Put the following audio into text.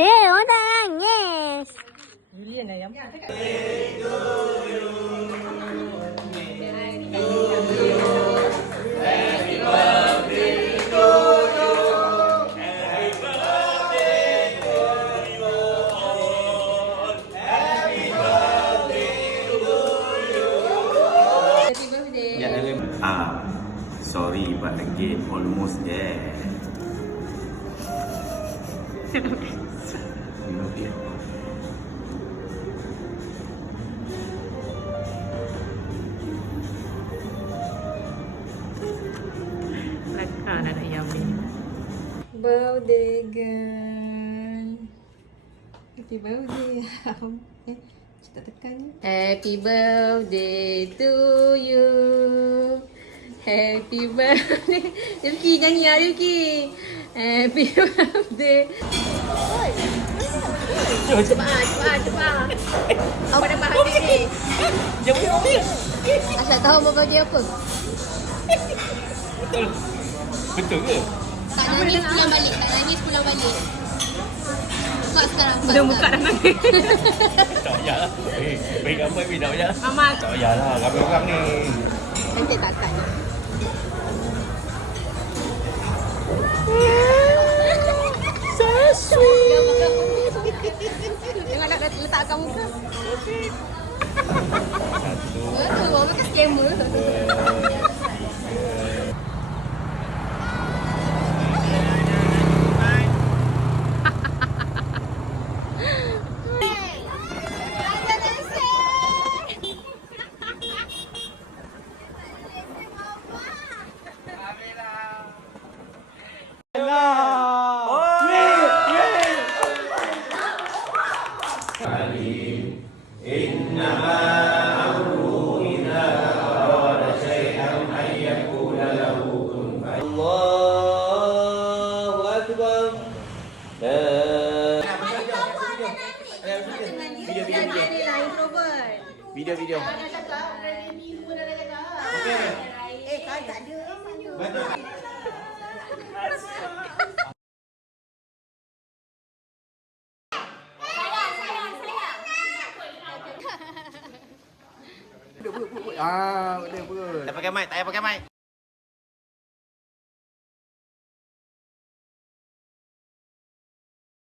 birthday, orang tak nangis. Julian ayam. Sorry, but again, almost there. Okay. Lekar dah ayam ni. Birthday girl. Happy birthday. Kita tekan ni. Happy birthday to you. Happy birthday. Rifki nyanyi lah Rifki. Happy birthday. Cepat. Awak dapat hati ni. Asal tahu mau bagi apa? Betul ke? Tak nangis pulang balik. Buka sekarang. Dah buka dah nangis. Tak payahlah. Bagi gambar ni tak payah. Mama. Tak payahlah, gambar orang ni. Cantik tak? So sweet. Jangan nak letakkan muka. Satu. Betul, orang kan scammer. Video. Boleh. Tak pakai mic, tak payah pakai mic.